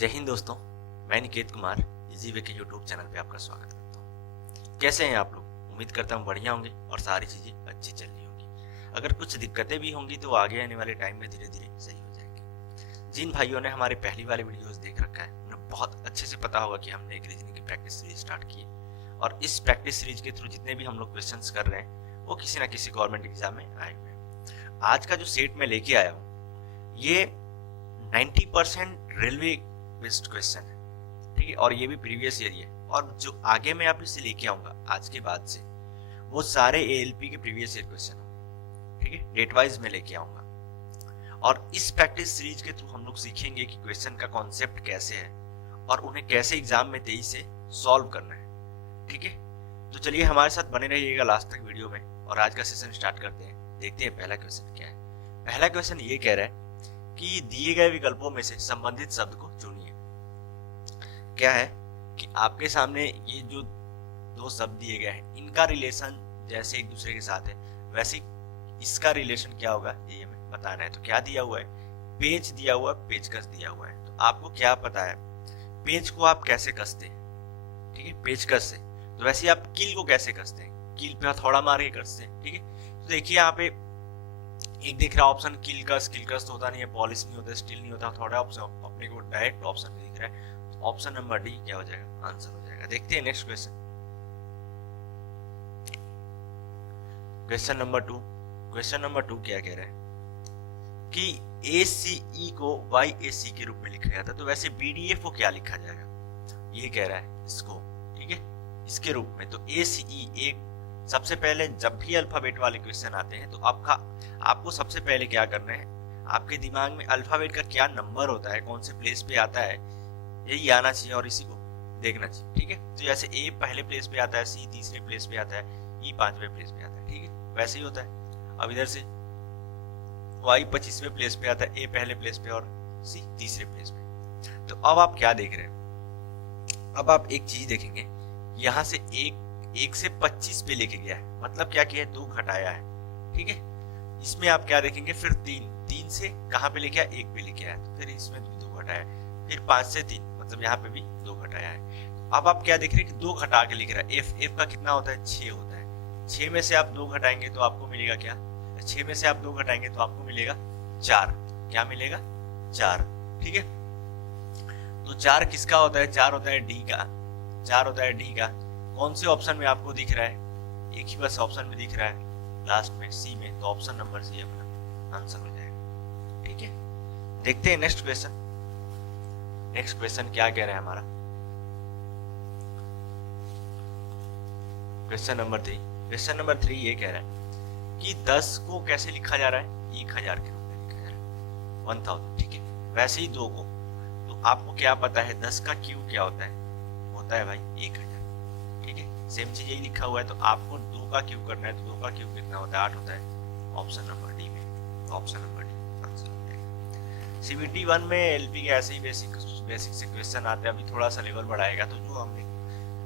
जय हिंद दोस्तों, मैं निकेत कुमार इजी वे के यूट्यूब चैनल पे आपका स्वागत करता हूँ। कैसे हैं आप लोग? उम्मीद करता हूँ बढ़िया होंगे और सारी चीज़ें अच्छी चल रही होंगी। अगर कुछ दिक्कतें भी होंगी तो आगे आने वाले टाइम में धीरे धीरे सही हो जाएंगे। जिन भाइयों ने हमारे पहली वाले वीडियोस देख रखा है उन्हें बहुत अच्छे से पता होगा कि हमने एक रीजनिंग की प्रैक्टिस सीरीज स्टार्ट की है और इस प्रैक्टिस सीरीज के थ्रू जितने भी हम लोग क्वेश्चन कर रहे हैं वो किसी ना किसी गवर्नमेंट एग्जाम में आए हुए हैं। आज का जो सेट मैं लेके आया हूँ ये 90% रेलवे बेस्ड क्वेश्चन है, ठीक है, और ये भी प्रीवियस ईयर है। और जो आगे मैं आप इसे लेके आऊंगा आज के बाद से वो सारे एएलपी के प्रीवियस ईयर क्वेश्चन होंगे, ठीक है, डेट वाइज में लेके आऊंगा। और इस प्रैक्टिस सीरीज के थ्रू हम लोग सीखेंगे कि क्वेश्चन का कॉन्सेप्ट कैसे है और उन्हें कैसे एग्जाम में तेजी से सॉल्व करना है, ठीक है। तो चलिए हमारे साथ बने रहिएगा लास्ट तक वीडियो में और आज का सेशन स्टार्ट करते हैं। देखते हैं पहला क्वेश्चन क्या है। पहला क्वेश्चन ये कह रहा है कि दिए गए विकल्पों में से संबंधित शब्द को चुनिए। क्या है कि आपके सामने ये जो दो शब्द दिए गए हैं इनका रिलेशन जैसे एक दूसरे के साथ है वैसे इसका रिलेशन क्या होगा ये हमें बताना है। तो क्या दिया हुआ है, पेज दिया हुआ है, पेचकस दिया हुआ है। तो आपको क्या पता है पेज को आप कैसे कसते हैं, ठीक है, पेचकस से। तो वैसे आप कील को कैसे कसते हैं, कील पे हथौड़ा मार के कसते हैं, ठीक है। तो देखिए यहाँ पे एक दिख रहा ऑप्शन कील कस, कील कस तो होता नहीं है, पॉलिश नहीं होता, स्टील नहीं होता, थोड़ा ऑप्शन अपने को डायरेक्ट ऑप्शन दिख रहा है। ऑप्शन नंबर डी क्या हो जाएगा, आंसर हो जाएगा। देखते हैं next question. Question number two. Question number two क्या कह रहा है कि ACE को YAC के रूप में लिखा जाता है। तो वैसे BDF को क्या लिखा जाएगा ये कह रहा है इसको, ठीक है, इसके रूप में। तो ACE एक सबसे पहले जब भी अल्फाबेट वाले क्वेश्चन आते हैं तो आपको सबसे पहले क्या करना है, आपके दिमाग में अल्फाबेट का क्या नंबर होता है, कौन से प्लेस पे आता है, यही आना चाहिए और इसी को देखना चाहिए, ठीक है। तो जैसे A पहले प्लेस पे आता है, C तीसरे प्लेस पे आता है, E पांचवें प्लेस पे आता है, ठीक है, वैसे ही होता है। अब इधर से Y 25वें प्लेस पे आता है, A पहले प्लेस पे और C तीसरे प्लेस पे। तो अब आप क्या देख रहे हैं, अब आप एक चीज देखेंगे, यहाँ से एक से 25 पे लेके गया है, मतलब क्या किया है, 2 घटाया है, ठीक है। इसमें आप क्या देखेंगे, फिर 3 से कहाँ पे लेके आया, 1 पे लेके आया, तो फिर इसमें 2 घटाया, फिर 5 से 3 मतलब यहाँ पे भी 2 घटाया है। अब आप क्या देख रहे हैं कि 2 घटा के लिख रहा है। F का कितना होता है, 6 होता है। 6 में से आप 2 घटाएंगे तो आपको मिलेगा क्या, 6 में से आप 2 घटाएंगे तो आपको मिलेगा 4। क्या मिलेगा, 4, ठीक है। तो 4 किसका होता है, 4 होता है D का, 4 होता है D का। कौन से ऑप्शन में आपको दिख रहा है, एक ही बस ऑप्शन में दिख रहा है लास्ट में, C में। तो ऑप्शन नंबर C अपना आंसर हो जाएगा, ठीक है। देखते हैं नेक्स्ट क्वेश्चन। नेक्स्ट क्वेश्चन क्या कह रहा है हमारा, क्वेश्चन नंबर 3। क्वेश्चन नंबर 3 ये कह रहा है कि 10 को कैसे लिखा जा रहा है, 1000 के रूप में लिखा जा रहा है, 1000, ठीक है। वैसे ही 2 को, तो आपको क्या पता है 10 का क्यूब क्या होता है भाई 1000, ठीक है। सेम चीज यही लिखा हुआ है। तो आपको 2 का क्यूब करना है, तो 2 का क्यूब कितना होता है, 8 होता है। ऑप्शन नंबर डी में, ऑप्शन नंबर डी आंसर हो जाएगा। CBT 1 में LP के ऐसे ही बेसिक से क्वेश्चन आते हैं। अभी थोड़ा सा लेवल बढ़ाएगा तो जो हम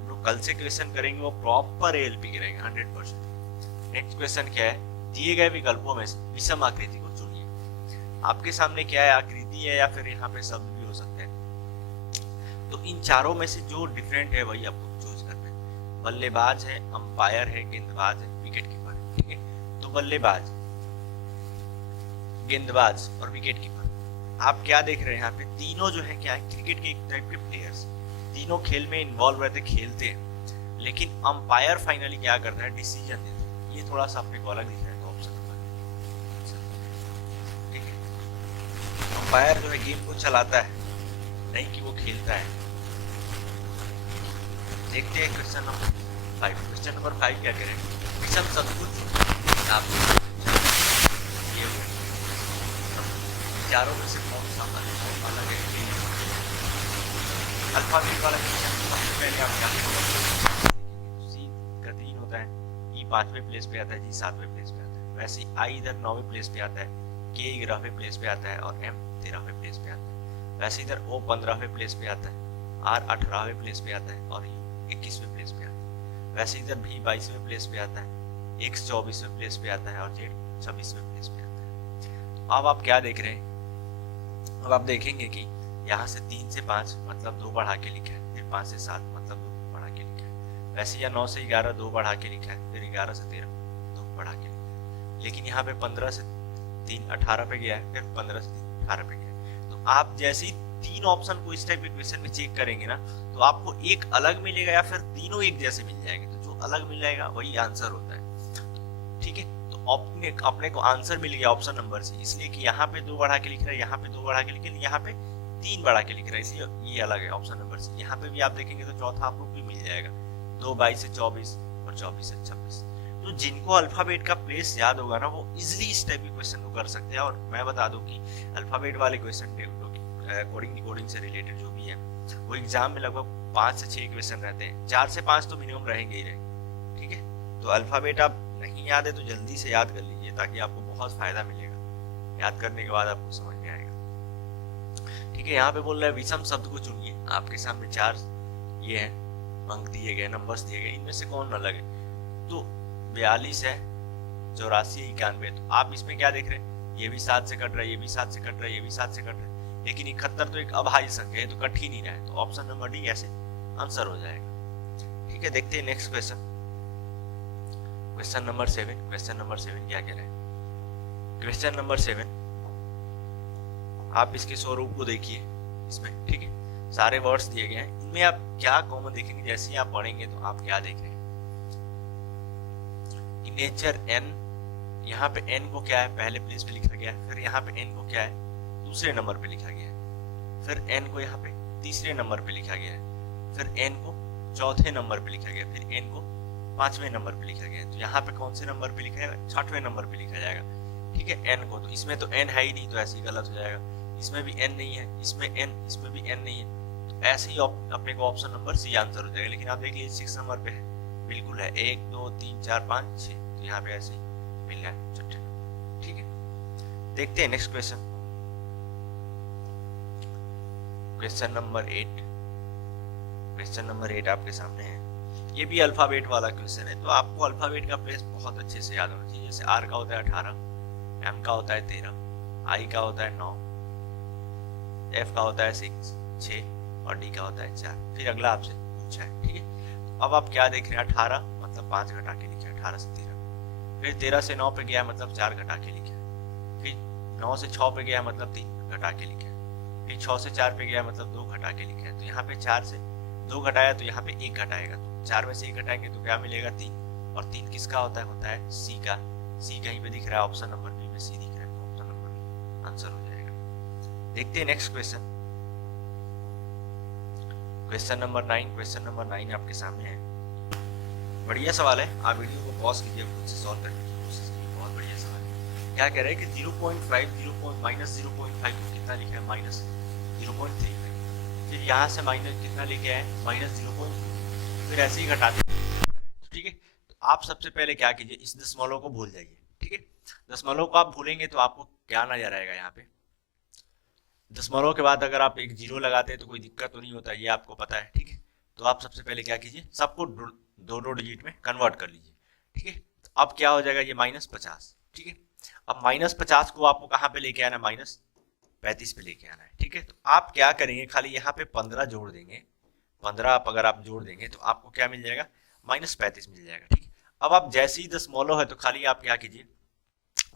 लोग कल से क्वेश्चन करेंगे वो प्रॉपर ALP के रहेंगे 100%। नेक्स्ट क्वेश्चन क्या है, दिए गए विकल्पों में से विषम आकृति को चुनिए। आपके सामने क्या है, आकृति है या फिर यहाँ पे शब्द भी हो सकते हैं। तो इन चारों में से जो डिफरेंट है वही आपको चूज करना है। बल्लेबाज है, अंपायर है, गेंदबाज है, विकेट कीपर है, ठीक है। तो बल्लेबाज, गेंदबाज और विकेट कीपर आप क्या देख रहे हैं यहाँ पे, तीनों जो है क्या है, क्रिकेट के एक टाइप के प्लेयर्स, तीनों खेल में इन्वॉल्व रहते, खेलते हैं। लेकिन अंपायर फाइनली क्या करता है, डिसीजन देता है। ये थोड़ा सा अपने को अलग दिख रहा है। तो ऑप्शन नंबर, ठीक है, अंपायर जो है गेम को चलाता है, नहीं कि वो खेलता है। देखते हैं क्वेश्चन नंबर 5। क्वेश्चन नंबर 5 क्या करेंगे, विषम शब्द को चुनिए। चारों में से कौन सा अलग है, अल्फाबेट वाला क्वेश्चन। सबसे पहले आप क्या करेंगे, C का 3 होता है, E 5वें प्लेस पे आता है, G 7वें प्लेस पे आता है। वैसे I इधर 9वें प्लेस पे आता है, K 11वें प्लेस पे आता है और M 13वें प्लेस पे आता है। वैसे इधर O 15वें प्लेस पे आता है, R 18वें प्लेस पे आता है और U 21वें प्लेस पे आता है। वैसे इधर V 22वें प्लेस पे आता है, X 24वें प्लेस पे आता है और Z 26वें प्लेस पे आता है। तो अब आप क्या देख रहे हैं, अब आप देखेंगे कि यहाँ से 3 से 5 मतलब 2 बढ़ा के लिखा है, फिर 5 से 7 मतलब 2 बढ़ा के लिखा है। वैसे या 9 से 11 2 बढ़ा के लिखा है, फिर 11 से 13 2 बढ़ा के लिखा है। लेकिन यहाँ पे 15 से 3 18 पे गया है, फिर 15 से 3 18 पे गया है। तो आप जैसे ही तीन ऑप्शन को इस टाइप के क्वेश्चन में चेक करेंगे ना, तो आपको एक अलग मिलेगा या फिर तीनों एक जैसे मिल जाएंगे। तो जो अलग मिल जाएगा वही आंसर होता है, ठीक है। तो अपने को आंसर मिल गया ऑप्शन नंबर से, इसलिए कि यहाँ पे 2 बढ़ा के लिख रहा है, यहाँ पे 2 बढ़ा के लिख रहा है, यहाँ पे 3 बढ़ा के लिख रहा है, इसलिए ये अलग है ऑप्शन नंबर से। यहाँ पे भी आप देखेंगे तो चौथा आपको भी मिल जाएगा, 2 22 से 24 और 24 से 26। तो जिनको अल्फाबेट का प्लेस याद होगा ना, वो इजिली इस टाइप के क्वेश्चन को कर सकते हैं। और मैं बता दूं कि अल्फाबेट वाले क्वेश्चन कोडिंग डिकोडिंग से रिलेटेड जो भी है, वो एग्जाम में लगभग 5 से 6 क्वेश्चन रहते हैं, 4 से 5 तो मिनिमम रहेंगे ही रहेंगे, ठीक है। तो अल्फाबेट आप नहीं याद है तो जल्दी से याद कर लीजिए, ताकि आपको बहुत फायदा मिलेगा। याद करने के बाद आपको समझ में आएगा, ठीक है। यहाँ पे बोल रहा है विषम शब्द को चुनिए। आपके सामने 4 ये है अंक दिए गए, नंबर्स दिए गए, इनमें से कौन अलग है। तो 42 है, 84 है, 91। तो आप इसमें क्या देख रहे हैं, ये भी 7 से कट रहा है, ये भी 7 से कट रहा है, ये भी 7 से कट रहा है, लेकिन 71 तो एक अभाज्य संख्या है, तो कट ही नहीं रहा है। तो ऑप्शन नंबर डी ऐसे आंसर हो जाएगा, ठीक है। देखते हैं next question, question number 7। Question number 7 क्या कह रहे हैं। क्वेश्चन नंबर 7, आप इसके स्वरूप को देखिए इसमें, ठीक है। सारे वर्ड्स दिए गए हैं, इनमें आप क्या कॉमन देखेंगे, जैसे ही आप पढ़ेंगे तो आप क्या देख रहे हैं। नेचर n, यहाँ पे n को क्या है पहले प्लेस पे लिखा गया है, फिर यहाँ पे n को क्या है दूसरे नंबर पे लिखा गया है, फिर n को यहाँ पे तीसरे नंबर पे लिखा गया है, फिर n को चौथे नंबर पे लिखा गया, फिर n को 5वें नंबर पे लिखा गया है। तो यहाँ पे कौन से नंबर पे लिखा जाएगा, 6वें नंबर पे लिखा जाएगा, ठीक है। n को, तो इसमें तो n है ही नहीं, तो ऐसे ही गलत हो जाएगा। इसमें भी n नहीं है, इसमें n, इसमें भी n नहीं है, तो ऐसे ही अपने को ऑप्शन नंबर सी आंसर हो जाएगा। लेकिन आप देख लीजिए 6 नंबर पे है, बिल्कुल है, 1 2 3 4 5 6, तो यहाँ पे ऐसे ही मिल रहा है छठे, ठीक है। देखते हैं next question, question number 8। Question number 8 आपके सामने है, ये भी अल्फाबेट वाला क्वेश्चन है। तो आपको अल्फाबेट का प्लेस बहुत अच्छे से याद होना चाहिए। जैसे आर का होता है 18, एम का होता है 13, आई का होता है 9, एफ का होता है 6 और डी का होता है 4। फिर अगला आपसे पूछा है, ठीक है। अब आप क्या देख रहे हैं, 18 मतलब 5 घटा के लिखा है, 18 से 13, फिर 13 से 9 पे गया मतलब 4 घटा के लिखा है, फिर 9 से 6 पे गया मतलब 3 घटा के लिखा है, फिर 6 से 4 पे गया मतलब 2 घटा के लिखा है। तो यहाँ पे 4 से 2 घटाया तो यहाँ पे 1 घटाएगा, तो 4 में से 1 घटाएंगे तो क्या मिलेगा 3, और 3 किसका होता है सी का। सी कहीं पे दिख रहा है, ऑप्शन नंबर बी में सी दिख रहा है, तो ऑप्शन नंबर बी आंसर हो जाएगा। देखते हैं next question, question number 9। Question number 9 आपके सामने है, बढ़िया सवाल है, आप वीडियो को पॉज कीजिए, खुद से सॉल्व करने की कोशिश कीजिए, बहुत बढ़िया सवाल है। क्या कह रहे हैं कि 0.5 माइनस 0.5 को कितना लिखा है, माइनस 0.35, फिर यहाँ से माइनस कितना लेके आए, माइनस 0.2, फिर ऐसे ही घटाते हैं, ठीक है। तो आप सबसे पहले क्या कीजिए, इस दशमलव को भूल जाइए, ठीक है। दशमलव को आप भूलेंगे तो आपको क्या नजर आएगा, यहाँ पे दशमलव के बाद अगर आप एक 0 लगाते हैं तो कोई दिक्कत तो नहीं होता, ये आपको पता है, ठीक है। तो आप सबसे पहले क्या कीजिए, सबको दो डिजिट में कन्वर्ट कर लीजिए, ठीक है। तो अब क्या हो जाएगा, ये -50, ठीक है। अब -50 को आपको कहाँ पे लेके आना, -35 पे लेके आना है, ठीक है। तो आप क्या करेंगे, खाली यहाँ पे 15 जोड़ देंगे, 15 आप अगर आप जोड़ देंगे तो आपको क्या मिल जाएगा, -35 मिल जाएगा, ठीक है। अब आप जैसे ही दशमलव है तो खाली आप क्या कीजिए,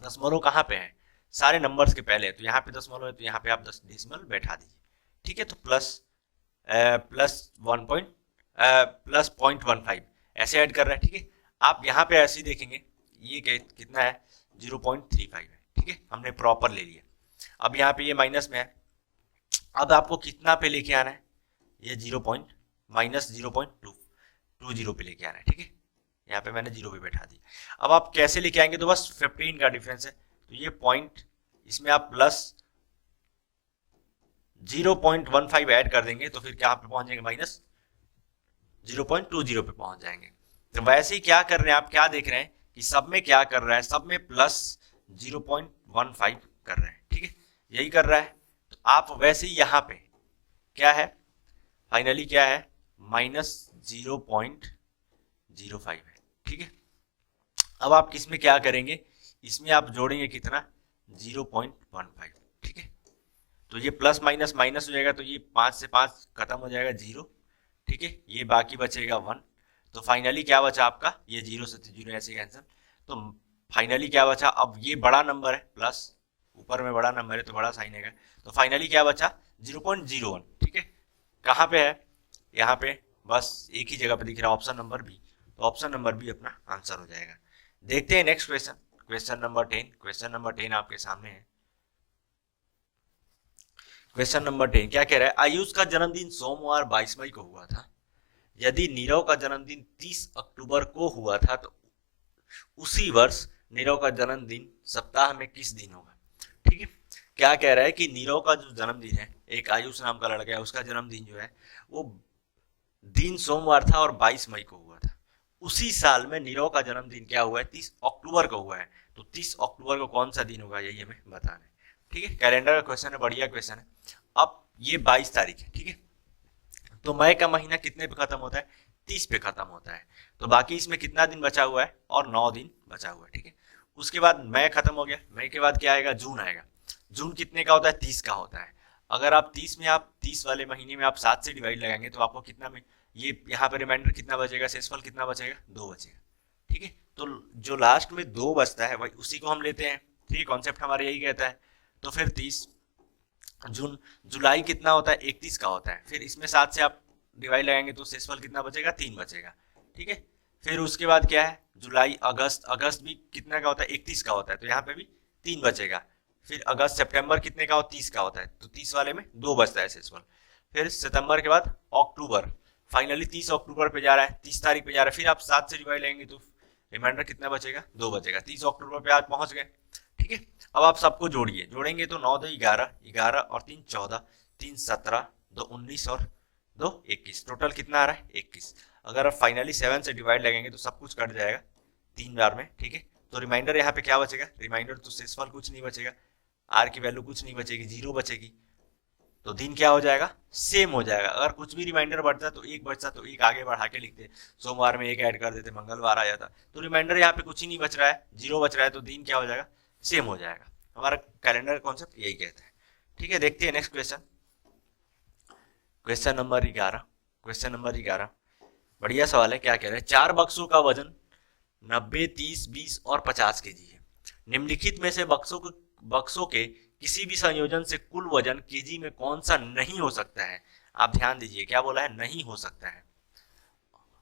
दशमलव कहाँ पे है, सारे नंबर्स के पहले है, तो यहाँ पे दशमलव है तो यहाँ पे आप 10 डेसिमल बैठा दीजिए, ठीक है। तो प्लस 0.15 ऐसे ऐड कर रहा है, ठीक है। आप यहाँ पे ऐसे ही देखेंगे, ये कितना है 0.35 है, ठीक है, हमने प्रॉपर ले लिया। अब यहाँ पे ये माइनस में है, अब आपको कितना पे लेके आना है, ये -0.20 पे लेके आना है, ठीक है। यहाँ पे मैंने 0 पे बैठा दिया। अब आप कैसे लेके आएंगे, तो बस 15 का डिफरेंस है, तो ये पॉइंट इसमें आप प्लस 0.15 ऐड कर देंगे तो फिर क्या पे पहुंच जाएंगे, -0.20 पे पहुंच जाएंगे। तो वैसे ही क्या कर रहे हैं आप, क्या देख रहे हैं कि सब में क्या कर रहा है, सब में प्लस 0.15 कर रहे हैं, ठीक है, यही कर रहा है। तो आप वैसे ही यहाँ पे क्या है, फाइनली क्या है, -0.05 है, ठीक है। अब आप किसमें क्या करेंगे, इसमें आप जोड़ेंगे कितना, 0.15, ठीक है। तो ये प्लस माइनस माइनस हो जाएगा, तो ये 5 से 5 खत्म हो जाएगा 0, ठीक है, ये बाकी बचेगा 1। तो फाइनली क्या बचा आपका, ये 0 से 0 ऐसे कैंसिल। तो फाइनली क्या बचा, अब ये बड़ा नंबर है प्लस, ऊपर में बड़ा नंबर है तो बड़ा साइन है, तो फाइनली क्या बचा 0.01, ठीक है। कहाँ पे है, यहाँ पे बस एक ही जगह पे दिख रहा है, ऑप्शन नंबर बी। तो ऑप्शन नंबर बी अपना आंसर हो जाएगा। देखते हैं next question, question number 10। Question number 10 आपके सामने है। क्वेश्चन नंबर 10 क्या कह रहा है, आयुष का जन्मदिन सोमवार 22 मई को हुआ था। यदि नीरव का जन्मदिन 30 अक्टूबर को हुआ था तो उसी वर्ष नीरव का जन्मदिन सप्ताह में किस दिन होगा, ठीक है। क्या कह रहा है कि नीरव का जो जन्मदिन है, एक आयुष नाम का लड़का है, उसका जन्मदिन जो है वो दिन सोमवार था और 22 मई को हुआ था। उसी साल में नीरव का जन्मदिन क्या हुआ है, 30 अक्टूबर को हुआ है। तो 30 अक्टूबर को कौन सा दिन होगा, यही हमें बताना है, ठीक है। कैलेंडर का क्वेश्चन है, बढ़िया क्वेश्चन है। अब ये 22 तारीख है, ठीक है। तो मई का महीना कितने पे खत्म होता है, 30 पे खत्म होता है। तो बाकी इसमें कितना दिन बचा हुआ है, और 9 दिन बचा हुआ है, ठीक है। उसके बाद मई खत्म हो गया, मई के बाद क्या आएगा, जून आएगा। जून कितने का होता है, 30 का होता है। अगर आप 30 में, आप 30 वाले महीने में आप 7 से डिवाइड लगाएंगे तो आपको कितना में, ये यहाँ पे रिमाइंडर कितना बचेगा, शेषफल कितना बचेगा, 2 बचेगा, ठीक है। तो जो लास्ट में 2 बचता है वही उसी को हम लेते हैं, ठीक है। कॉन्सेप्ट हमारा यही कहता है। तो फिर 30 जून, जुलाई कितना होता है, 31 का होता है। फिर इसमें 7 से आप डिवाइड लगाएंगे तो शेषफल कितना बचेगा, 3 बचेगा, ठीक है। फिर उसके बाद क्या है, जुलाई अगस्त, अगस्त भी कितना का होता है, 31 का होता है, तो यहाँ पे भी 3 बचेगा। फिर अगस्त सितंबर कितने का, 30 का होता है, तो 30 वाले में 2 बचता है शेषफल। फिर सितंबर के बाद अक्टूबर, फाइनली 30 अक्टूबर पे जा रहा है, 30 तारीख पे जा रहा है। फिर आप 7 से डिवाइड लेंगे तो रिमाइंडर कितना बचेगा, 2 बचेगा। 30 अक्टूबर पे आज पहुंच गए, ठीक है। अब आप सबको जोड़िए, जोड़ेंगे तो 9 2 11, 11 और 3 14, 3 17, 2 19 और 2 21, टोटल कितना आ रहा है, 21। अगर आप फाइनली 7 से डिवाइड लगेंगे तो सब कुछ कट जाएगा 3 बार में, ठीक है। तो रिमाइंडर यहाँ पे क्या बचेगा, रिमाइंडर तो शेषफल कुछ नहीं बचेगा, आर की वैल्यू कुछ नहीं बचेगी, 0 बचेगी। तो दिन क्या हो जाएगा, सेम हो जाएगा। अगर कुछ भी रिमाइंडर बढ़ता तो 1 बचता तो 1 आगे बढ़ा के लिखते, सोमवार में 1 ऐड कर देते, मंगलवार आ जाता। तो रिमाइंडर यहाँ पे कुछ ही नहीं बच रहा है, 0 बच रहा है, तो दिन क्या हो जाएगा, सेम हो जाएगा। हमारा कैलेंडर कॉन्सेप्ट यही कहता है, ठीक है। देखते हैं next question, question number 11। Question number 11 बढ़िया सवाल है। क्या कह रहे हैं, 4 बक्सों का वजन 90, 30, 20 और 50 केजी है। निम्नलिखित में से बक्सों के किसी भी संयोजन से कुल वजन केजी में कौन सा नहीं हो सकता है। आप ध्यान दीजिए, क्या बोला है, नहीं हो सकता है।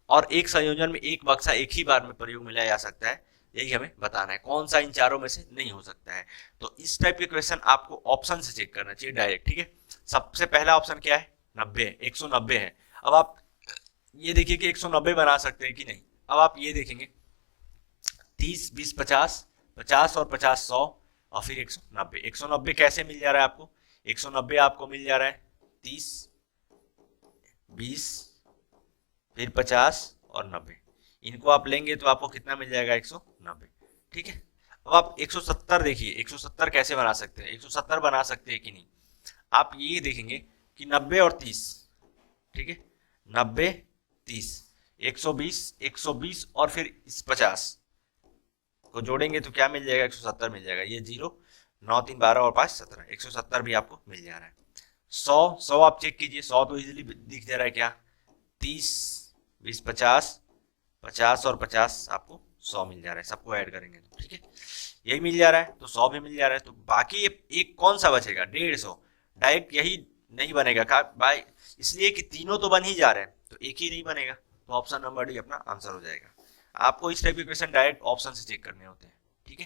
और एक संयोजन में एक बक्सा एक ही बार में प्रयोग में लाया जा सकता है, यही हमें बताना है। कौन सा इन चारों में से नहीं हो सकता है। तो इस टाइप के क्वेश्चन आपको ऑप्शन से चेक करना चाहिए डायरेक्ट, ठीक है। सबसे पहला ऑप्शन क्या है, 90 है, 190 है। अब आप ये देखिए कि 190 बना सकते हैं कि नहीं। अब आप ये देखेंगे 30, 20, 50, 50 और 50 100 और फिर 190। 190 कैसे मिल जा रहा है आपको, 190 आपको मिल जा रहा है 30, 20, फिर 50 और 90। इनको आप लेंगे तो आपको कितना मिल जाएगा, 190, ठीक है। अब आप 170 देखिए, 170 कैसे बना सकते हैं, 170 बना सकते हैं कि नहीं। आप ये देखेंगे कि 90 और 30, ठीक है, 90 30, 120, 120 और फिर 50 को जोड़ेंगे तो क्या मिल जाएगा, 170 मिल जाएगा। ये 0, 9 3 12 और 5 17, 170 भी आपको मिल जा रहा है। 100 आप चेक कीजिए, 100 तो इजीली दिख जा रहा है, क्या 30, 20, 50, 50 और 50 आपको 100 मिल जा रहा है, सबको ऐड करेंगे तो, ठीक है। यही मिल जा रहा है तो 100 भी मिल जा रहा है। तो बाकी एक कौन सा बचेगा, 150। डायरेक्ट यही नहीं बनेगा का भाई, इसलिए कि तीनों तो बन ही जा रहे हैं, तो एक ही नहीं बनेगा। तो ऑप्शन नंबर डी अपना आंसर हो जाएगा। आपको इस टाइप के क्वेश्चन डायरेक्ट ऑप्शन से चेक करने होते हैं, ठीक है।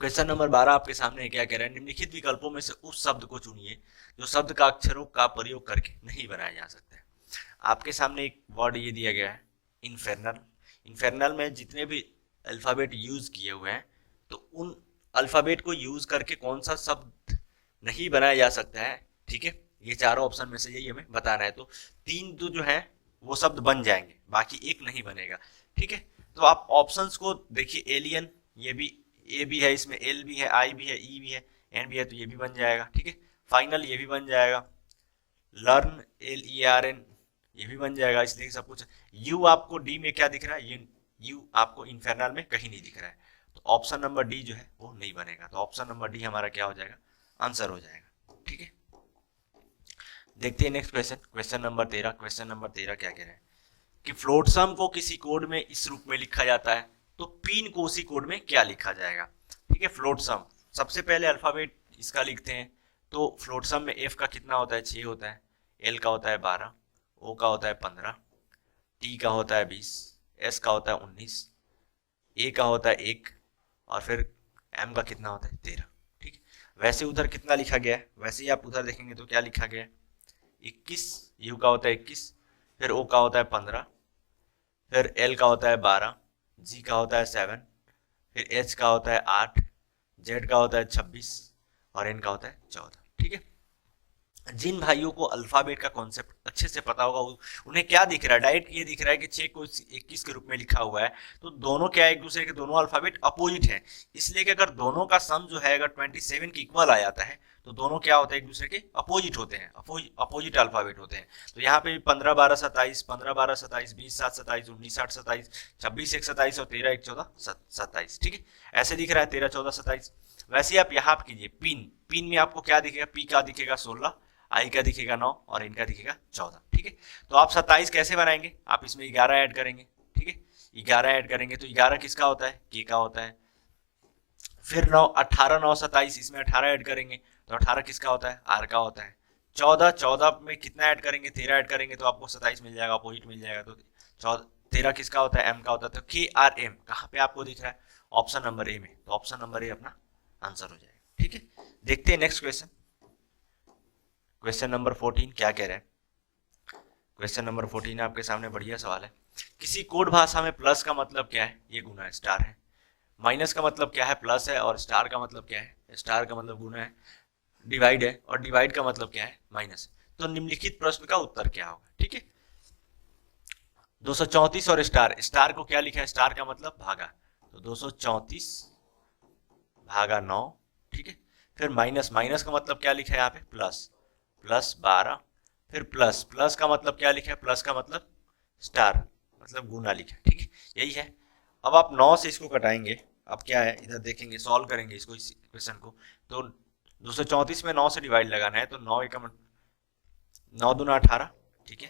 क्वेश्चन नंबर 12 आपके सामने क्या कह रहा है, निम्नलिखित विकल्पों में से उस शब्द को चुनिए जो शब्द का अक्षरों का प्रयोग करके नहीं बनाया जा सकता है। आपके सामने एक वर्ड ये दिया गया है, इन्फेर्नल। इन्फेर्नल में जितने भी अल्फाबेट यूज किए हुए हैं, तो उन अल्फाबेट को यूज करके कौन सा शब्द नहीं बनाया जा सकता है, ठीक है। ये चारों ऑप्शन में से यही हमें बताना है। तो 3 जो है वो शब्द बन जाएंगे, बाकी एक नहीं बनेगा, ठीक है। तो आप ऑप्शंस को देखिए, एलियन, ये भी ए भी है, इसमें एल भी है, आई भी है, ई भी है, एन भी है, तो ये भी बन जाएगा, ठीक है। फाइनल ये भी बन जाएगा, लर्न LERN ये भी बन जाएगा, इसलिए सब कुछ। यू आपको डी में क्या दिख रहा है, यू आपको इन्फेर्नल में कहीं नहीं दिख रहा है, तो ऑप्शन नंबर डी जो है वो नहीं बनेगा। तो ऑप्शन नंबर डी हमारा क्या हो जाएगा, आंसर हो जाएगा। ठीक है, देखते हैं next question, question number 13। Question number 13 क्या कह रहा है कि फ्लोट सम को किसी कोड में इस रूप में लिखा जाता है, तो पिन को उसी कोड में क्या लिखा जाएगा। ठीक है, फ्लोट सम सबसे पहले अल्फाबेट इसका लिखते हैं। तो फ्लोट सम में एफ का कितना होता है, 6 होता है, एल का होता है 12, ओ का होता है 15, टी का होता है 20, एस का होता है 19, ए का होता है 1 और फिर एम का कितना होता है 13। ठीक है, वैसे उधर कितना लिखा गया है, वैसे ही आप उधर देखेंगे तो क्या लिखा गया है 21, यू का होता है 21, फिर ओ का होता है 15, फिर एल का होता है 12, जी का होता है 7, फिर एच का होता है 8, जेड का होता है 26 और एन का होता है 14। ठीक है, जिन भाइयों को अल्फाबेट का कॉन्सेप्ट अच्छे से पता होगा उन्हें क्या दिख रहा है, डायरेक्ट ये दिख रहा है कि 6 को 21 के रूप में लिखा हुआ है, तो दोनों क्या है, एक दूसरे के दोनों अल्फाबेट अपोजिट है। इसलिए कि अगर दोनों का सम जो है अगर 27 के इक्वल आ जाता है तो दोनों क्या होते हैं, एक दूसरे के अपोजिट होते हैं, अपोजिट अल्फाबेट होते हैं। तो यहाँ पे 15 12 27, 15 12 27, 20 7 27, 19 8 27, 26 1 27 और 13 1 14 27। ठीक है, ऐसे दिख रहा है 13 14 27। वैसे आप यहाँ कीजिए पिन, पिन में आपको क्या दिखेगा, पी का दिखेगा 16, आई का दिखेगा 9 और इनका दिखेगा 14। ठीक है, तो आप 27 कैसे बनाएंगे, आप इसमें 11 ऐड करेंगे। ठीक है, 11 ऐड करेंगे तो 11 किसका होता है, के का होता है। फिर 9 18 9 27, इसमें 18 ऐड करेंगे तो 18 किसका होता है, आर का होता है। 14 14 में कितना ऐड करेंगे, 13 ऐड करेंगे तो आपको 27 मिल जाएगा, अपोजिट मिल जाएगा। तो 13 किसका होता है, एम का होता है। तो के आर एम कहाँ पे आपको दिख रहा है, ऑप्शन नंबर ए में, तो ऑप्शन नंबर ए अपना आंसर हो जाएगा। ठीक है, देखते हैं नेक्स्ट क्वेश्चन, क्वेश्चन नंबर 14 क्या कह रहे हैं। क्वेश्चन नंबर 14 आपके सामने बढ़िया सवाल है। किसी कोड भाषा में प्लस का मतलब क्या है, ये गुना है, स्टार है। माइनस का मतलब क्या है, प्लस है। और स्टार का मतलब क्या है, स्टार का मतलब गुना है। डिवाइड है और डिवाइड का मतलब क्या है, माइनस। तो निम्नलिखित प्रश्न का उत्तर क्या होगा। ठीक है, 234 और स्टार, स्टार को क्या लिखा है, स्टार का मतलब भागा, तो 234 भागा 9। ठीक है, फिर माइनस, माइनस का मतलब क्या लिखा है यहाँ पे, प्लस, प्लस 12, फिर प्लस, प्लस का मतलब क्या लिखा है, प्लस का मतलब स्टार मतलब गुना लिखा है। ठीक है, यही है। अब आप 9 से इसको घटाएंगे, अब क्या है इधर देखेंगे, सॉल्व करेंगे इसको, इस क्वेश्चन को। तो 234 में 9 से डिवाइड लगाना है, तो 9 एकम 9 दूना 18। ठीक है,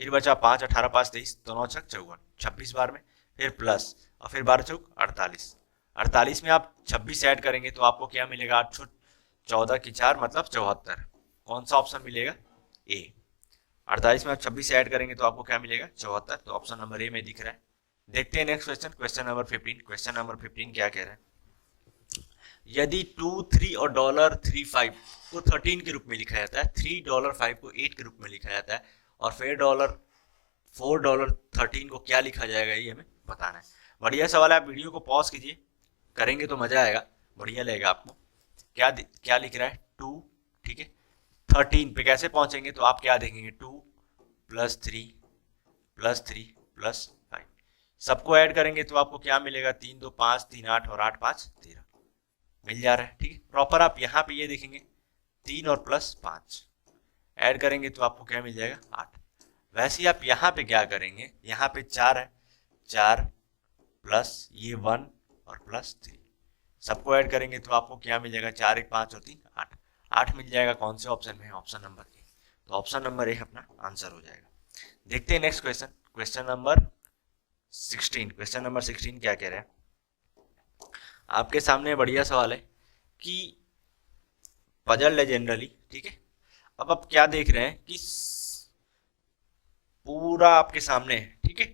फिर बचा 5, 18 5 23, तो 9 छक 54, 26 बार में, फिर प्लस और फिर 12 चौक 48। 48 में आप 26 ऐड करेंगे तो आपको क्या मिलेगा, 8 14 की 4 मतलब 74। कौन सा ऑप्शन मिलेगा, ए। 48 में आप 26 ऐड करेंगे तो आपको क्या मिलेगा, 74। तो ऑप्शन नंबर ए में दिख रहा है। देखते हैं next question, question number 15। Question number 15 क्या कह रहा है, यदि 2 3 और $35 को 13 के रूप में लिखा जाता है, $3 को 8 के रूप में लिखा जाता है, और फिर $4 13 को क्या लिखा जाएगा, ये हमें बताना है। बढ़िया सवाल है, आप वीडियो को पॉज कीजिए, करेंगे तो मजा आएगा, बढ़िया लगेगा आपको। क्या क्या लिख रहा है, 2। ठीक है, 13 पे कैसे पहुंचेंगे, तो आप क्या देखेंगे, 2 + 3 + 3 + 5, सबको ऐड करेंगे तो आपको क्या मिलेगा, 3 2 5 3 8 और 8 5 13 मिल जा रहा है। ठीक है, प्रॉपर आप यहाँ पे ये देखेंगे 3 और +5 ऐड करेंगे तो आपको क्या मिल जाएगा, 8। वैसे ही आप यहाँ पे क्या करेंगे, यहाँ पे 4 है, 4 प्लस ये 1 और +3, सबको ऐड करेंगे तो आपको क्या मिल जाएगा, 4 1 5 और 3 8, 8 मिल जाएगा। कौन से ऑप्शन में है, ऑप्शन नंबर ए। तो ऑप्शन नंबर ए अपना आंसर हो जाएगा। देखते हैं next question, question number 16। Question number 16 क्या कह रहे हैं, आपके सामने बढ़िया सवाल है कि पजल है जनरली। ठीक है, अब आप क्या देख रहे हैं कि पूरा आपके सामने है। ठीक है,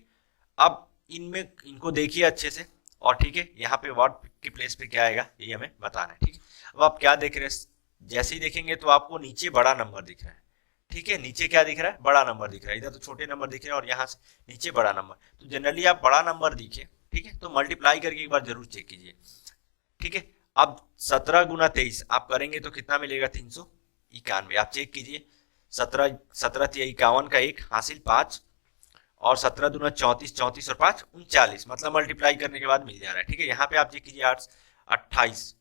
अब इनमें इनको देखिए अच्छे से, और ठीक है यहाँ पे व्हाट की प्लेस पे क्या आएगा ये हमें बताना है। ठीक है, अब आप क्या देख रहे हैं, जैसे ही देखेंगे तो आपको नीचे बड़ा नंबर दिख रहा है। ठीक है, नीचे क्या दिख रहा है, बड़ा नंबर दिख रहा है, इधर तो छोटे नंबर दिख रहे हैं और यहाँ से नीचे बड़ा नंबर। तो जनरली आप बड़ा नंबर दिखे, ठीक है, तो मल्टीप्लाई करके एक बार जरूर चेक कीजिए। ठीक है, अब 17 × 23 आप करेंगे तो कितना मिलेगा, 391। आप चेक कीजिए, 17 17 51 का 1 हासिल 5 और 17 दूना 34, 34 और 5 39, मतलब मल्टीप्लाई करने के बाद मिल जा रहा है। ठीक है, यहाँ पे आप चेक कीजिए 8 28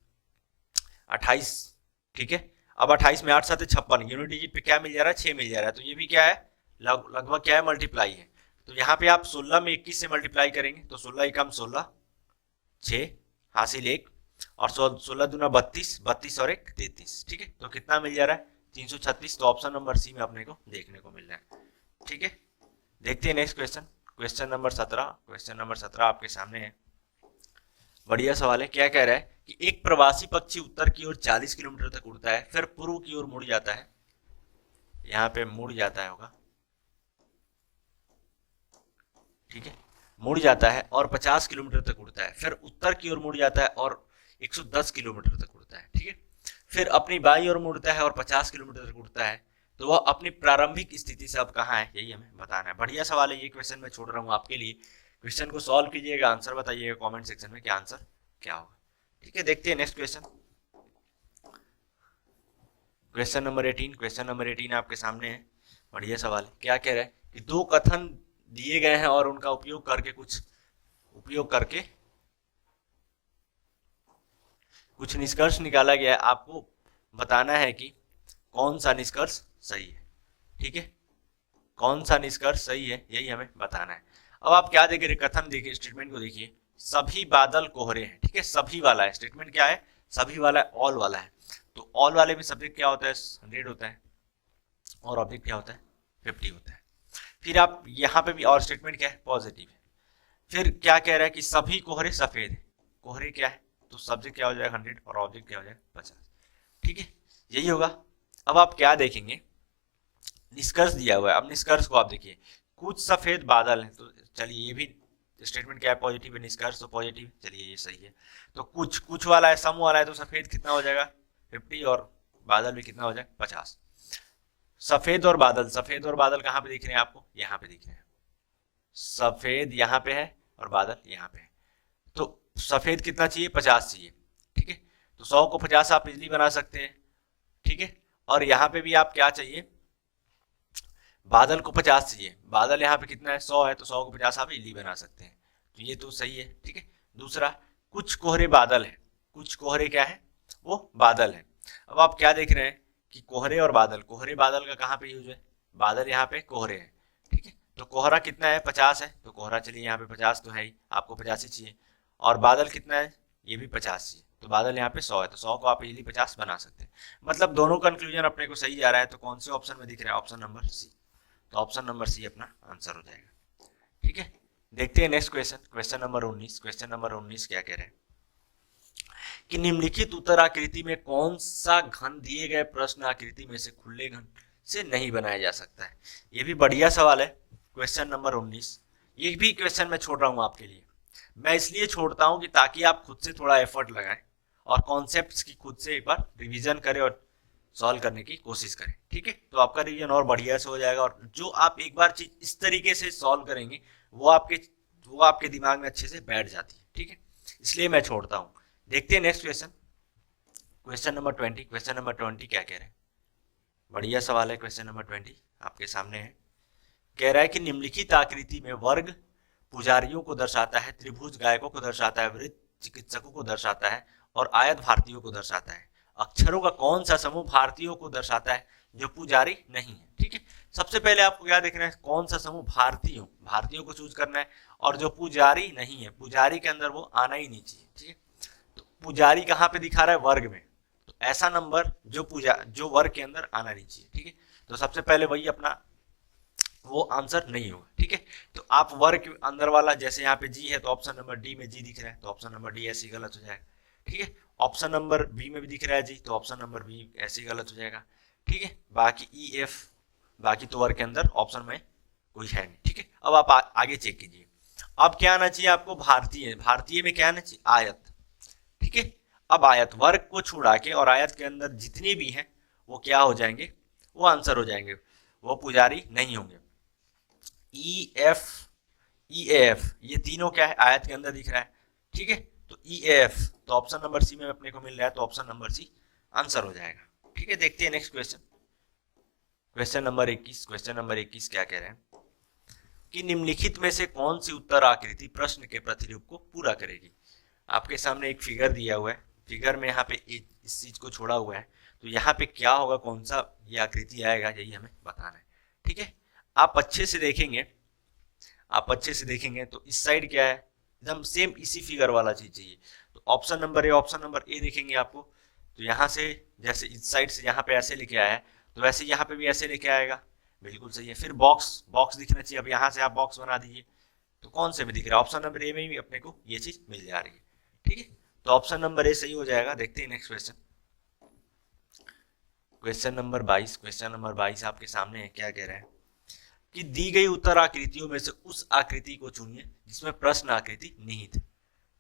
28। ठीक है, अब 28 में 8 7 56, यूनिट डिजिट पे क्या मिल जा रहा है, 6 मिल जा रहा है। तो ये भी क्या है, लगभग क्या है, मल्टीप्लाई है। तो यहाँ पे आप 16 में 21 से मल्टीप्लाई करेंगे तो 16 × 16 6 हासिल 1 और 16 दूना 32, 32 और 1 33, ठीक है। तो कितना मिल जा रहा है 336। तो ऑप्शन नंबर सी में अपने को देखने को मिल रहा है, ठीक है। देखते हैं next question, question number 17। Question number 17 आपके सामने है, बढ़िया सवाल है। क्या कह रहा है कि एक प्रवासी पक्षी उत्तर की ओर 40 किलोमीटर तक उड़ता है, फिर पूर्व की ओर मुड़ जाता है, यहाँ पे मुड़ जाता है होगा, ठीक है, मुड़ जाता है और 50 किलोमीटर तक उड़ता है, फिर उत्तर की ओर मुड़ जाता है और 110 किलोमीटर तक उड़ता है, ठीक है। फिर अपनी बाईं ओर मुड़ता है और 50 किलोमीटर तक उड़ता है, तो वह अपनी प्रारंभिक स्थिति से अब कहाँ है, यही हमें बताना है। बढ़िया सवाल है, ये क्वेश्चन मैं छोड़ रहा हूँ आपके लिए। क्वेश्चन को सॉल्व कीजिएगा, आंसर बताइएगा कमेंट सेक्शन में कि आंसर क्या होगा, ठीक है। देखते हैं next question, question number 18। Question number 18 आपके सामने है, बढ़िया सवाल है। क्या कह रहा है कि दो कथन दिए गए हैं और उनका उपयोग करके कुछ निष्कर्ष निकाला गया है। आपको बताना है कि कौन सा निष्कर्ष सही है, ठीक है, कौन सा निष्कर्ष सही है, यही हमें बताना है। अब आप क्या देख रहे, कथन देखिए, स्टेटमेंट को देखिए, सभी बादल कोहरे हैं, ठीक है। सभी वाला है, स्टेटमेंट क्या है, सभी वाला है, ऑल वाला है। तो ऑल वाले में सब्जेक्ट क्या होता है, 100 होता है, और ऑब्जेक्ट क्या होता है, 50 होता है। फिर आप यहाँ पे भी और स्टेटमेंट क्या है, पॉजिटिव है। फिर क्या कह रहा है कि सभी कोहरे सफेद है, कोहरे क्या है, तो सब्जेक्ट क्या हो जाएगा 100 और ऑब्जेक्ट क्या हो जाएगा 50, ठीक है, यही होगा। अब आप क्या देखेंगे, निष्कर्ष दिया हुआ है। अब निष्कर्ष को आप देखिए, कुछ सफेद बादल हैं, तो चलिए ये भी स्टेटमेंट क्या है, पॉजिटिव है, निष्कर्ष तो पॉजिटिव, चलिए ये सही है। तो कुछ वाला है, सम वाला है, तो सफेद कितना हो जाएगा 50 और बादल भी कितना हो जाएगा 50। सफेद और बादल कहाँ पे दिख रहे हैं आपको, यहाँ पे दिख रहे हैं। सफेद यहाँ पे है और बादल यहाँ पे है, तो सफेद कितना चाहिए, 50 चाहिए, ठीक है। तो 100 को 50 आप इजीली बना सकते हैं, ठीक है। और यहाँ पे भी आप क्या चाहिए, बादल को 50 चाहिए, बादल यहाँ पे कितना है 100 है, तो 100 को 50 आप इजीली बना सकते हैं, तो ये तो सही है, ठीक है। दूसरा, कुछ कोहरे बादल है, कुछ कोहरे क्या है, वो बादल है। अब आप क्या देख रहे हैं कि कोहरे और बादल, कोहरे बादल का कहाँ पे यूज है, बादल यहाँ पे कोहरे है, ठीक है। तो कोहरा कितना है 50 है, तो कोहरा चलिए यहाँ पे 50 तो है ही, आपको 50 ही चाहिए। और बादल कितना है, ये भी 50 चाहिए, तो बादल यहाँ पे 100 है, तो 100 को आप इजीली 50 बना सकते हैं। मतलब दोनों कंक्लूजन अपने को सही जा रहा है। तो कौन से ऑप्शन में दिख रहा है, ऑप्शन नंबर सी। तो ऑप्शन नंबर सी अपना आंसर हो जाएगा, ठीक है। देखते हैं next question, question number 19। Question number 19 क्या कह रहे हैं कि निम्नलिखित उत्तर आकृति में कौन सा घन दिए गए प्रश्न आकृति में से खुले घन से नहीं बनाया जा सकता है। ये भी बढ़िया सवाल है, क्वेश्चन नंबर 19। ये भी क्वेश्चन मैं छोड़ रहा हूं आपके लिए, मैं इसलिए छोड़ता हूं कि ताकि आप खुद से थोड़ा एफर्ट लगाएं और कॉन्सेप्ट्स की खुद से एक बार रिवीजन करें और सॉल्व करने की कोशिश करें, ठीक है। तो आपका रिवीजन और बढ़िया से हो जाएगा, और जो आप एक बार चीज इस तरीके से सॉल्व करेंगे वो आपके दिमाग में अच्छे से बैठ जाती है, ठीक है, इसलिए मैं छोड़ता हूँ। देखते हैं next question, question number 20। Question number 20 क्या कह रहे हैं, बढ़िया सवाल है। क्वेश्चन नंबर 20 आपके सामने है, कह रहा है कि निम्नलिखित आकृति में वर्ग पुजारियों को दर्शाता है, त्रिभुज गायकों को दर्शाता है, वृत्त चिकित्सकों को दर्शाता है, और आयत भारतीयों को दर्शाता है। अक्षरों का कौन सा समूह भारतीयों को दर्शाता है जो पुजारी नहीं है, ठीक है। सबसे पहले आपको क्या देखना है, कौन सा समूह भारतीयों को चूज करना है, और जो पुजारी नहीं है, पुजारी के अंदर वो आना ही नहीं चाहिए, ठीक है। तो पुजारी कहाँ पे दिखा रहा है, वर्ग में, तो ऐसा नंबर जो वर्ग के अंदर आना नहीं चाहिए, ठीक है। तो सबसे पहले वही अपना वो आंसर नहीं होगा, ठीक है। तो आप वर्ग के अंदर वाला, जैसे यहाँ पे जी है तो ऑप्शन नंबर डी में जी दिख रहा है, तो ऑप्शन नंबर डी ऐसे गलत हो जाएगा, ठीक है। ऑप्शन नंबर बी में भी दिख रहा है जी, तो ऑप्शन नंबर बी ऐसे गलत हो जाएगा, ठीक है। बाकी ई एफ, बाकी तो वर्ग के अंदर ऑप्शन में कोई है नहीं, ठीक है। अब आप आगे चेक कीजिए, अब क्या आना चाहिए आपको, भारतीय में क्या आना चाहिए, आयत, ठीक है। अब आयत, वर्ग को छुड़ा के और आयत के अंदर जितने भी हैं वो क्या हो जाएंगे, वो आंसर हो जाएंगे, वो पुजारी नहीं होंगे। ई एफ ये तीनों क्या है, आयत के अंदर दिख रहा है, ठीक है। तो ई एफ, तो ऑप्शन नंबर सी में अपने को मिल रहा है, तो ऑप्शन नंबर सी आंसर हो जाएगा, ठीक है। देखते हैं next question, question number 21। Question number 21 क्या कह रहे हैं कि निम्नलिखित में से कौन सी उत्तर आकृति प्रश्न के प्रतिरूप को पूरा करेगी। आपके सामने एक फिगर दिया हुआ है, फिगर में यहाँ पे इस चीज को छोड़ा हुआ है, तो यहाँ पे क्या होगा, कौन सा ये आकृति आएगा, यही हमें बताना है, ठीक है। आप अच्छे से देखेंगे तो इस साइड क्या है, एकदम सेम इसी फिगर वाला चीज चाहिए। तो ऑप्शन नंबर ए देखेंगे आपको, तो यहाँ से जैसे इस साइड से यहाँ पे ऐसे लेके आया है, तो वैसे यहाँ पे भी ऐसे लेके आएगा, बिल्कुल सही है। फिर बॉक्स दिखना चाहिए, अब यहाँ से आप बॉक्स बना दीजिए, तो कौन से में दिख रहा है, ऑप्शन नंबर ए में भी अपने को ये चीज मिल जा रही है, ठीक है। तो ऑप्शन नंबर ए सही हो जाएगा। देखते हैं next question, question number 22। Question number 22 आपके सामने है, क्या कह रहा है कि दी गई उत्तर आकृतियों में से उस आकृति को चुनिए जिसमें प्रश्न आकृति निहित है,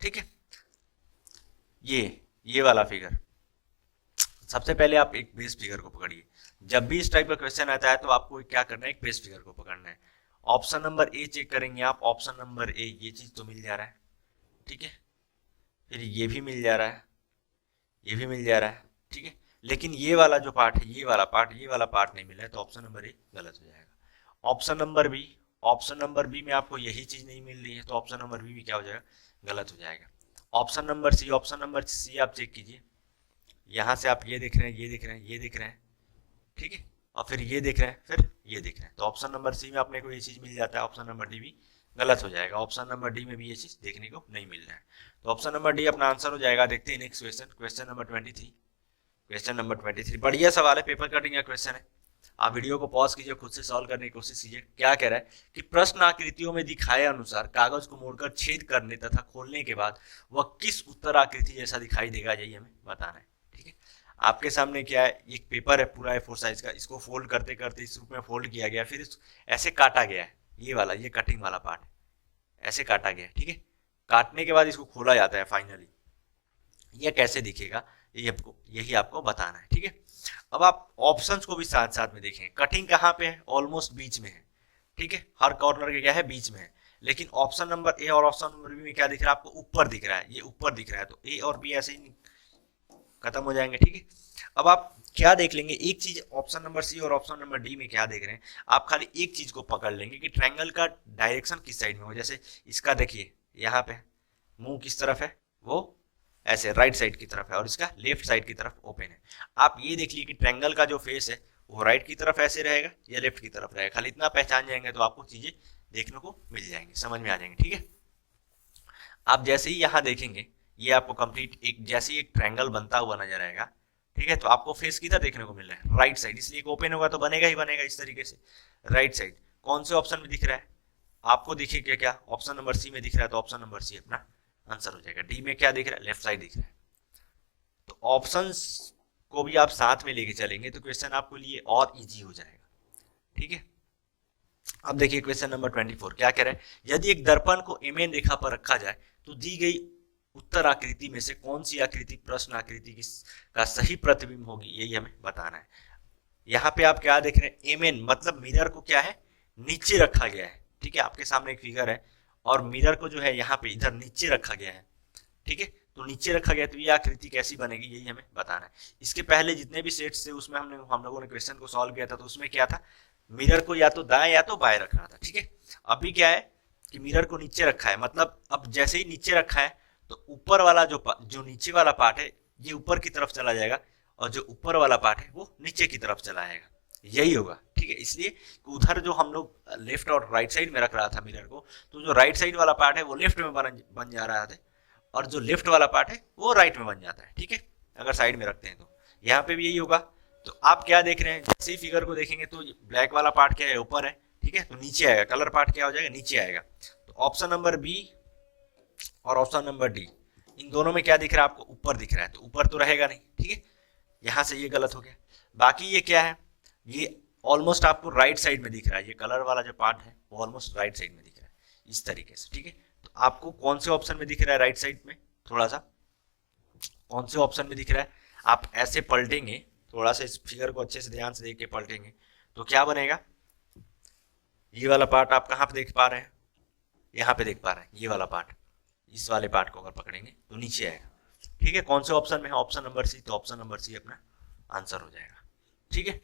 ठीक है। ये वाला फिगर, सबसे पहले आप एक बेस फिगर को पकड़िए। जब भी इस टाइप का क्वेश्चन आता है तो आपको क्या करना है, एक बेस फिगर को पकड़ना है। ऑप्शन नंबर ए चेक करेंगे आप, ऑप्शन नंबर ए ये चीज तो मिल जा रहा है, ठीक है। फिर ये भी मिल जा रहा है, ये भी मिल जा रहा है, ठीक है। लेकिन ये वाला जो पार्ट है, ये वाला पार्ट नहीं मिला है, तो ऑप्शन नंबर ए गलत हो जाएगा। ऑप्शन नंबर बी में आपको यही चीज नहीं मिल रही है, तो ऑप्शन नंबर बी भी क्या हो जाएगा, गलत हो जाएगा। ऑप्शन नंबर सी आप चेक कीजिए, यहाँ से आप ये देख रहे हैं, ये देख रहे हैं, ये देख रहे हैं, ठीक है, और फिर ये देख रहे हैं, फिर ये देख रहे हैं, तो ऑप्शन नंबर सी में अपने को ये चीज मिल जाता है। ऑप्शन नंबर डी भी गलत हो जाएगा, ऑप्शन नंबर डी में भी ये चीज देखने को नहीं मिल रहा है, तो ऑप्शन नंबर डी अपना आंसर हो जाएगा। देखते हैं next question, question number 23। Question number 23 बढ़िया सवाल है, पेपर कटिंग का क्वेश्चन है। आप वीडियो को पॉज कीजिए, खुद से सॉल्व करने की कोशिश कीजिए। क्या कह रहा है कि प्रश्न आकृतियों में दिखाए अनुसार कागज को मोड़कर छेद करने तथा खोलने के बाद वह किस उत्तर आकृति जैसा दिखाई देगा, यही हमें बताना है, ठीक है। आपके सामने क्या है, एक पेपर है पूरा A4 साइज का, इसको फोल्ड करते करते इस रूप में फोल्ड किया गया, फिर ऐसे काटा गया है, ये कटिंग वाला पार्ट ऐसे काटा गया है, ठीक है। काटने के बाद इसको खोला जाता है फाइनली, यह कैसे दिखेगा यही आपको बताना है, ठीक है। अब आप ऑप्शंस को भी साथ साथ में देखें। कटिंग कहाँ पे है, ऑलमोस्ट बीच में है, ठीक है, हर कॉर्नर के क्या है, बीच में है। लेकिन ऑप्शन नंबर ए और ऑप्शन नंबर बी में क्या दिख रहा है आपको, ऊपर दिख रहा है, ये ऊपर दिख रहा है, तो ए और बी ऐसे ही खत्म हो जाएंगे, ठीक है। अब आप क्या देख लेंगे, एक चीज ऑप्शन नंबर सी और ऑप्शन नंबर डी में क्या देख रहे हैं, आप खाली एक चीज को पकड़ लेंगे कि ट्रायंगल का डायरेक्शन किस साइड में हो। जैसे इसका देखिए, यहाँ पे मुंह किस तरफ है, वो ऐसे राइट साइड की तरफ है, और इसका लेफ्ट साइड की तरफ ओपन है। आप ये देख लीजिए कि ट्रायंगल का जो फेस है वो राइट की तरफ ऐसे रहेगा या लेफ्ट की तरफ रहेगा, खाली इतना पहचान जाएंगे तो आपको चीजें देखने को मिल जाएंगी, समझ में आ जाएंगे, ठीक है। आप जैसे ही यहाँ देखेंगे, ये आपको कंप्लीट एक जैसे ही एक ट्रायंगल बनता हुआ नजर आएगा, ठीक है, तो आपको फेस किधर देखने को मिल रहा है, राइट साइड, इसलिए ओपन होगा तो बनेगा ही बनेगा इस तरीके से, राइट साइड। कौन से ऑप्शन में दिख रहा है आपको, देखिए क्या ऑप्शन नंबर सी में दिख रहा है, तो ऑप्शन नंबर सी अपना आंसर हो जाएगा। डी में क्या दिख रहा है, लेफ्ट साइड दिख रहा है। तो ऑप्शंस को भी आप साथ में लेके चलेंगे तो क्वेश्चन आपको लिए और इजी हो जाएगा, ठीक है। अब देखिए क्वेश्चन नंबर 24 क्या कह रहा है, यदि एक दर्पण को एमएन रेखा पर रखा जाए तो दी गई उत्तर आकृति में से कौन सी आकृति प्रश्न आकृति का सही प्रतिबिंब होगी, यही हमें बताना है। यहाँ पे आप क्या देख रहे हैं, एमएन मतलब मिरर को क्या है, नीचे रखा गया है, ठीक है। आपके सामने एक फिगर है और मिरर को जो है यहाँ पे इधर नीचे रखा गया है, ठीक है। तो नीचे रखा गया तो ये आकृति कैसी बनेगी, यही हमें बताना है। इसके पहले जितने भी सेट्स थे उसमें हम लोगों ने क्वेश्चन को सॉल्व किया था, तो उसमें क्या था, मिरर को या तो दाएं या तो बाएं रखना था, ठीक है। अभी क्या है कि मिरर को नीचे रखा है, मतलब अब जैसे ही नीचे रखा है तो ऊपर वाला जो नीचे वाला पार्ट है ये ऊपर की तरफ चला जाएगा, और जो ऊपर वाला पार्ट है वो नीचे की तरफ चला जाएगा, यही होगा, ठीक है। इसलिए उधर जो हम लोग लेफ्ट और राइट साइड में रख रहा था मिरर को, तो जो राइट साइड वाला पार्ट है वो लेफ्ट में बन जा रहा था, और जो लेफ्ट वाला पार्ट है वो राइट में बन जाता है, ठीक है, अगर साइड में रखते हैं तो। यहाँ पे भी यही होगा। तो आप क्या देख रहे हैं, जैसे ही फिगर को देखेंगे तो ब्लैक वाला पार्ट क्या है, ऊपर है, ठीक है, तो नीचे आएगा, कलर पार्ट क्या हो जाएगा, नीचे आएगा। तो ऑप्शन नंबर बी और ऑप्शन नंबर डी, इन दोनों में क्या दिख रहा है आपको, ऊपर दिख रहा है, तो ऊपर तो रहेगा नहीं, ठीक है। यहाँ से ये गलत हो गया। बाकी ये क्या है, ये ऑलमोस्ट आपको राइट साइड में दिख रहा है, ये कलर वाला जो पार्ट है वो ऑलमोस्ट राइट साइड में दिख रहा है, इस तरीके से, ठीक है। तो आपको कौन से ऑप्शन में दिख रहा है, राइट साइड में, थोड़ा सा कौन से ऑप्शन में दिख रहा है, आप ऐसे पलटेंगे, थोड़ा सा इस फिगर को अच्छे से ध्यान से देख के पलटेंगे तो क्या बनेगा, ये वाला पार्ट आप कहाँ पे देख पा रहे हैं, यहाँ पे देख पा रहे हैं, ये वाला पार्ट, इस वाले पार्ट को अगर पकड़ेंगे तो नीचे आएगा, ठीक है। कौन से ऑप्शन में है, ऑप्शन नंबर सी, तो ऑप्शन नंबर सी अपना आंसर हो जाएगा, ठीक है।